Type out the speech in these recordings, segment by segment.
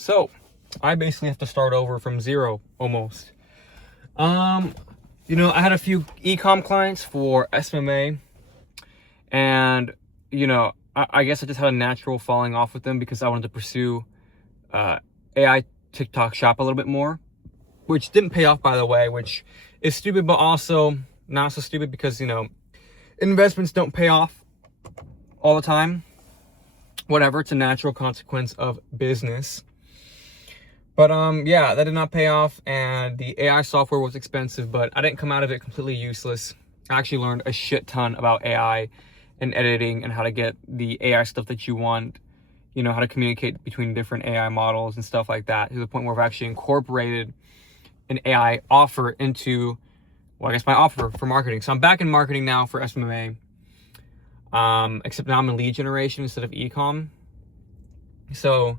So I basically have to start over from zero almost. I had a few e-com clients for SMMA, and I guess I just had a natural falling off with them because I wanted to pursue AI TikTok shop a little bit more, which didn't pay off, by the way, which is stupid, but also not so stupid because investments don't pay off all the time. Whatever, it's a natural consequence of business. But yeah, that did not pay off, and the AI software was expensive, but I didn't come out of it completely useless. I actually learned a shit ton about AI and editing and how to get the AI stuff that you want, how to communicate between different AI models and stuff like that, to the point where I've actually incorporated an AI offer into, well, I guess my offer for marketing. So I'm back in marketing now for SMMA, except now I'm in lead generation instead of e-com. So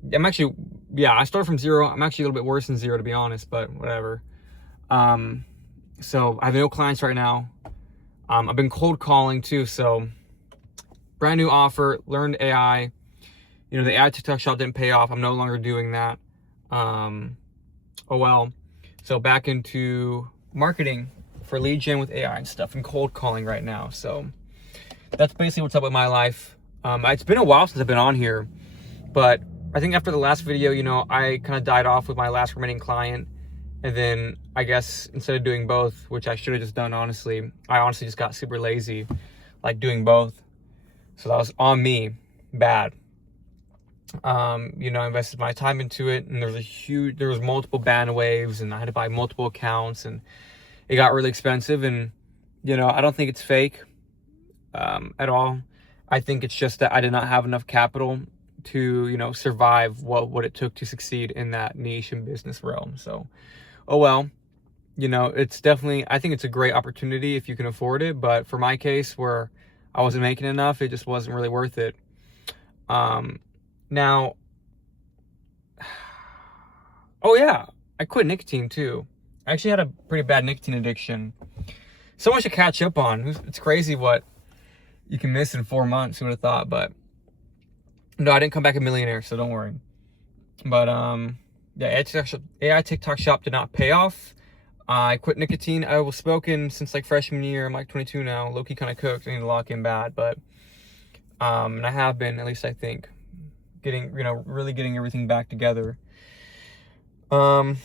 I started from zero. I'm actually a little bit worse than zero, to be honest, but whatever. So I have no clients right now. I've been cold calling too, so brand new offer, learned AI. The AI TikTok shop didn't pay off. I'm no longer doing that. Oh well. So back into marketing for lead gen with AI and stuff, and cold calling right now. So that's basically what's up with my life. It's been a while since I've been on here, but I think after the last video, I kind of died off with my last remaining client. And then I guess instead of doing both, which I should have just done, honestly, I honestly just got super lazy, like doing both. So that was on me, bad. I invested my time into it, and there was multiple ban waves, and I had to buy multiple accounts, and it got really expensive. And, I don't think it's fake at all. I think it's just that I did not have enough capital to survive what it took to succeed in that niche and business realm. So oh well, it's definitely, I think it's a great opportunity if you can afford it, but for my case, where I wasn't making enough, it just wasn't really worth it. Now, oh yeah, I quit nicotine too. I actually had a pretty bad nicotine addiction, so much to catch up on. It's crazy what you can miss in 4 months. Who would have thought? But no, I didn't come back a millionaire, so don't worry. But yeah, AI TikTok shop did not pay off. I quit nicotine. I was smoking since like freshman year. I'm like 22 now. Low-key kind of cooked. I need to lock in bad, but and I have been, at least I think, really getting everything back together. Yeah,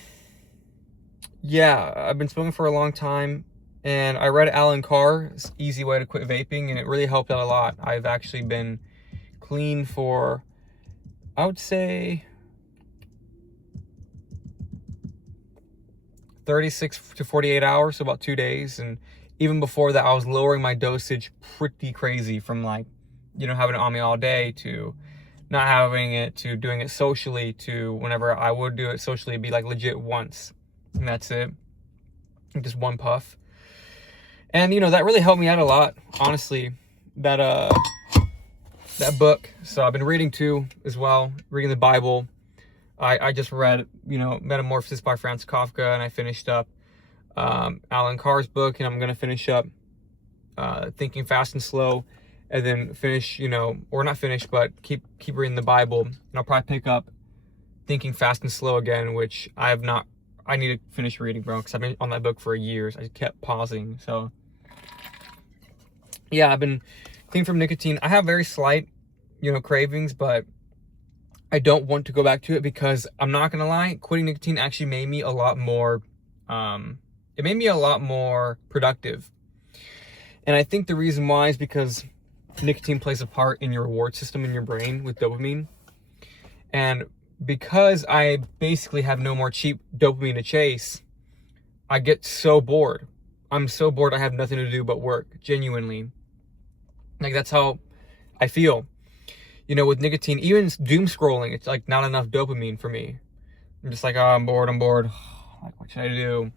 I've been smoking for a long time, and I read Alan Carr's Easy Way to Quit Vaping, and it really helped out a lot. I've actually been clean for, I would say, 36 to 48 hours, so about 2 days. And even before that, I was lowering my dosage pretty crazy, from like, having it on me all day, to not having it, to doing it socially, to whenever I would do it socially, it'd be like legit once, and that's it, just one puff. And that really helped me out a lot, honestly, that book. So I've been reading too as well, reading the Bible. I just read, Metamorphosis by Franz Kafka, and I finished up Alan Carr's book, and I'm going to finish up Thinking Fast and Slow, and then finish, or not finish, but keep reading the Bible. And I'll probably pick up Thinking Fast and Slow again, which I need to finish reading, bro, because I've been on that book for years. I kept pausing. So yeah, I've been clean from nicotine. I have very slight, cravings, but I don't want to go back to it, because I'm not gonna lie, quitting nicotine actually made me a lot more productive. And I think the reason why is because nicotine plays a part in your reward system in your brain with dopamine. And because I basically have no more cheap dopamine to chase, I get so bored. I'm so bored I have nothing to do but work, genuinely. Like, that's how I feel. With nicotine, even doom scrolling, it's like not enough dopamine for me. I'm just like, oh, I'm bored. Like, what should I do?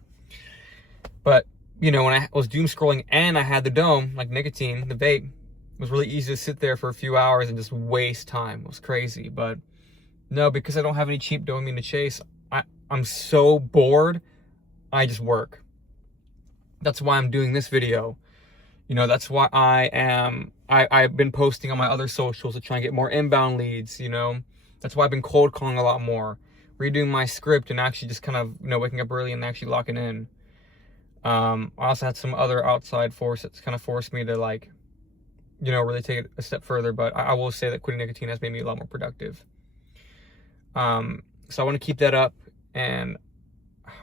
But, when I was doom scrolling and I had the dome, like nicotine, the vape, it was really easy to sit there for a few hours and just waste time. It was crazy. But no, because I don't have any cheap dopamine to chase, I'm so bored, I just work. That's why I'm doing this video. That's why I've been posting on my other socials to try and get more inbound leads, That's why I've been cold calling a lot more, redoing my script, and actually just kind of, waking up early and actually locking in. I also had some other outside force that's kind of forced me to, like, really take it a step further. But I will say that quitting nicotine has made me a lot more productive. So I want to keep that up, and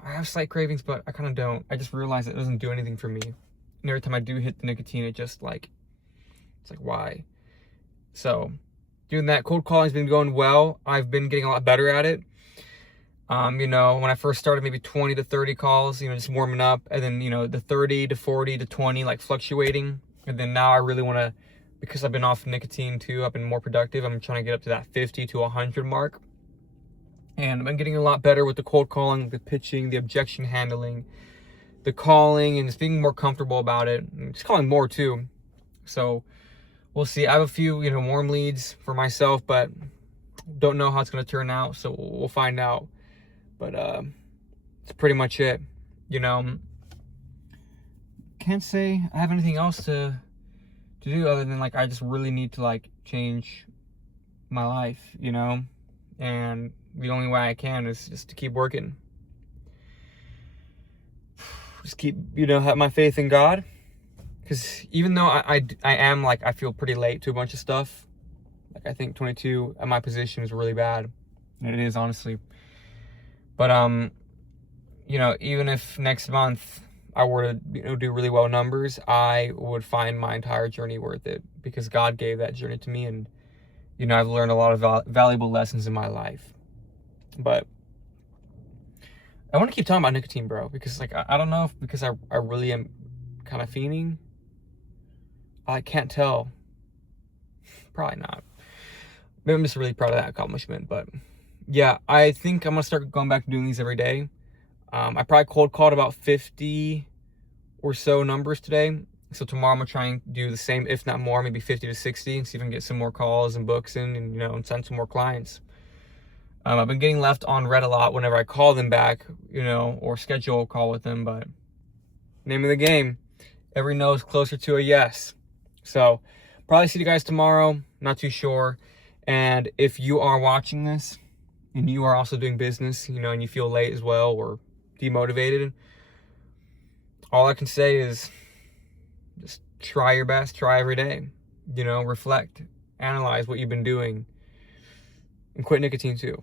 I have slight cravings, but I kind of don't. I just realize it doesn't do anything for me. And every time I do hit the nicotine, it just like, it's like, why? So doing that, cold calling has been going well. I've been getting a lot better at it. When I first started, maybe 20 to 30 calls, just warming up, and then, the 30 to 40 to 20, like fluctuating. And then now I really want to, because I've been off nicotine too, I've been more productive. I'm trying to get up to that 50 to 100 mark. And I've been getting a lot better with the cold calling, the pitching, the objection handling, the calling, and just being more comfortable about it. And just calling more too. So we'll see. I have a few, warm leads for myself, but don't know how it's going to turn out. So we'll find out. But that's pretty much it. Can't say I have anything else to do other than, like, I just really need to, like, change my life, and the only way I can is just to keep working. Just keep, have my faith in God. Because even though I am, like, I feel pretty late to a bunch of stuff. Like, I think 22 at my position is really bad. And it is, honestly. But, even if next month I were to, do really well numbers, I would find my entire journey worth it. Because God gave that journey to me. And, I've learned a lot of valuable lessons in my life. But I want to keep talking about nicotine, bro, because, like, I don't know if because I really am kind of fiending. I can't tell. Probably not. Maybe I'm just really proud of that accomplishment. But yeah, I think I'm gonna start going back to doing these every day. I probably cold called about 50 or so numbers today. So tomorrow I'm gonna try and do the same, if not more, maybe 50 to 60, and see if I can get some more calls and books in, and and send some more clients. I've been getting left on red a lot whenever I call them back, or schedule a call with them, but name of the game, every no is closer to a yes. So probably see you guys tomorrow, not too sure. And if you are watching this and you are also doing business, and you feel late as well or demotivated, all I can say is just try your best, try every day, reflect, analyze what you've been doing, and quit nicotine too.